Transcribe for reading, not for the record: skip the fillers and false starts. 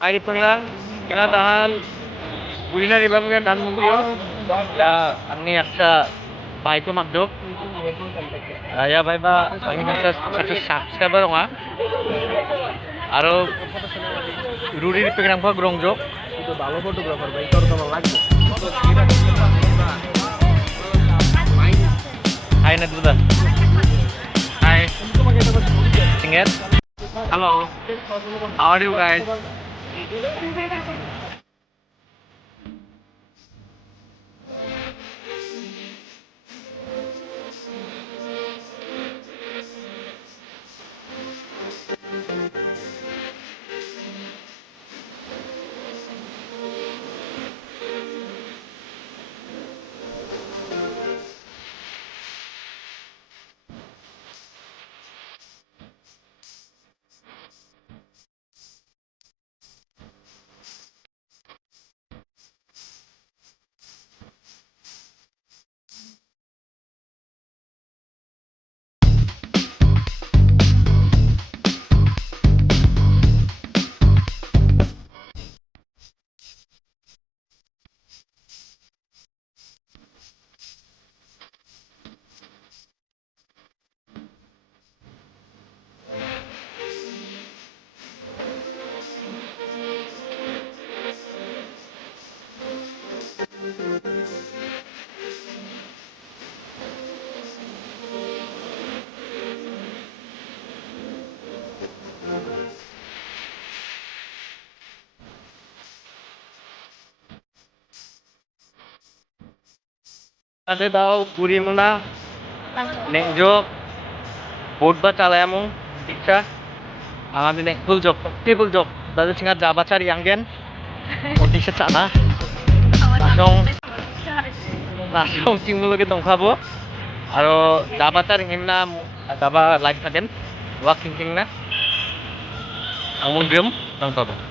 Ay pala, kinatahan kuliner ibang dan mungkin ya angin একটা বাইকও মাধ্যম ya ভাই বা আমি একটা সাবস্ক্রাইবার হওয়া আরো রুডির প্রোগ্রাম করা গ্রংযোগ তো ভালো ফটোগ্রাফার ভাই তোর তো লাগবে হাই না দুদা hi singer hello how are you guys ada tahu puri mana nengjok boat ba chalayamu diksa আমাদের nek full job table job তাদের singa jaba cari anggen diksa chana langsung চিংমুলকে দংখাবো আৰু জাবা তাৰ হিমনা জাবা লাইফ থাকেন ওয়াকিং কিং না আমুন গ্রাম দংখাবো